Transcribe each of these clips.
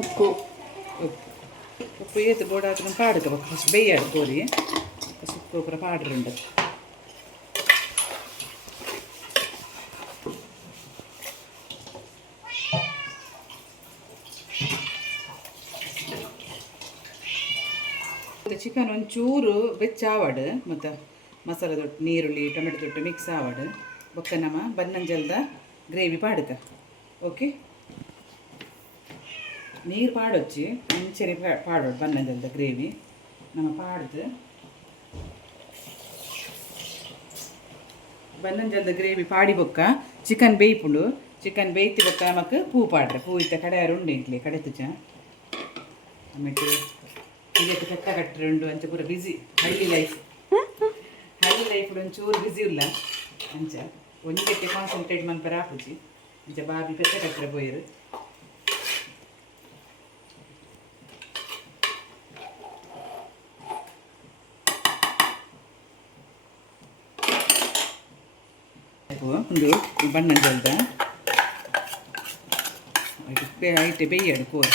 ಉಪ್ಪು ಉಪ್ಪು ಏತು ಬೋಡಾದ ಪಾಡುಕ ಫಸ್ಟ್ ಬೇಯ್ಯಾಡು ಕೋರಿ ಸುಕ್ಕು ಪೂರ ಪಾಡ್ರುಂಡು ಚಿಕನ್ ಒಂಚೂರು ಬೆಚ್ಚಾವಡು ಮತ್ತು ಮಸಾಲೆ ತೊಟ್ಟು ನೀರುಳ್ಳಿ ಟೊಮೆಟೊ ತೊಟ್ಟು ಮಿಕ್ಸ್ ಆವಡು ಬೊಕ್ಕ ನಮ್ಮ ಬನ್ನಂಜಲ್ದ ಗ್ರೇವಿ ಪಾಡುಕ ಓಕೆ ನೀರು ಪಾಡೊಚ್ಚಿ ಮುಂಚೆನೆ ಪಾಡೋಡು ಬನ್ನಂಜಲ್ದ ಗ್ರೇವಿ ನಮ್ಮ ಪಾಡ್ದು ಬನ್ನಂಜಲ್ದ ಗ್ರೇವಿ ಪಾಡಿ ಬೊಕ್ಕ ಚಿಕನ್ ಬೇಯ್ಪುಂಡು ಚಿಕನ್ ಬೇಯ್ತಿ ಬೊಕ್ಕ ನಮಕ್ ಪೂ ಪಾಡ್ರೆ ಪೂ ಇತ್ತ ಕಡೆಯಾರು ಉಂಡು ಇಂಕ್ಲೆ ಕಡೆ ತುಚ ಆಮೇಲೆ ಇದಕ್ಕೆ ಕಟ್ಟ ಕಟ್ಟರೆ ಅಂಚ ಪೂರ ಬಿಸಿ ಹಳ್ಳಿ ಲೈಫ್ ಒಂಚೂರು ಬಿಸಿ ಇಲ್ಲ ಅಂಚ ಒಂದಕ್ಕೆ ಕಾನ್ಸಂಟ್ರೇಟ್ ಮನ್ಪರ ಹಾಕುಜಿ ಅಂಚ ಬಾಬಿ ಕಟ್ಟ ಕಟ್ಟರೆ ಪೋಯಿರು ಒಂದು ಬಣ್ಣಂಜಲ್ದ ಐಟೆ ಬೇಯ್ಯಾಡು ಕೋರಿ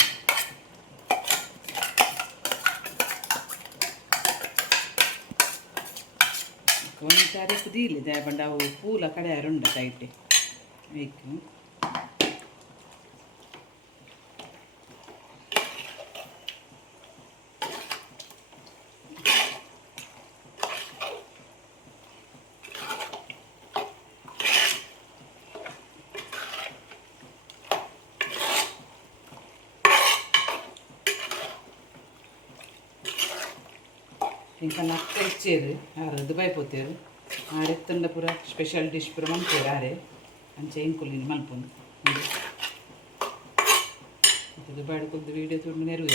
ಒಂದು ಸಾರಿ ಕುದಿಯಲಿದೆ ಬಂಡ ಅವು ಪೂಲ ಕಡೆಯಾರುಂಡ ಟೈಟೆ ಬೇಕು ఇంకా నక్క ఇచ్చేది ఆరు దుబాయ్ పోతారు ఆరెత్తుండ పూర స్పెషల్ డిష్ పూర మంచిగా ఆరే అని చేయించుకోలేదు మలుపుంది దుబాయ్ కొద్ది వీడియో చూడండి నెరుగు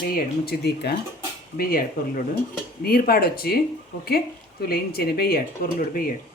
ಬೇಯ್ಯಾಡು ಮುಚ್ಚಿದ್ದೀಕ ಬೇಯ್ಯಾಡು ಕೊರ್ಲೋಡು ನೀರು ಪಾಡೊಚ್ಚಿ ಓಕೆ ತುಲೆ ಇಂಚೆನೆ ಬೇಯ್ಯಾಡು ಕೊರ್ಲೋಡು ಬೇಯ್ಯಾಡು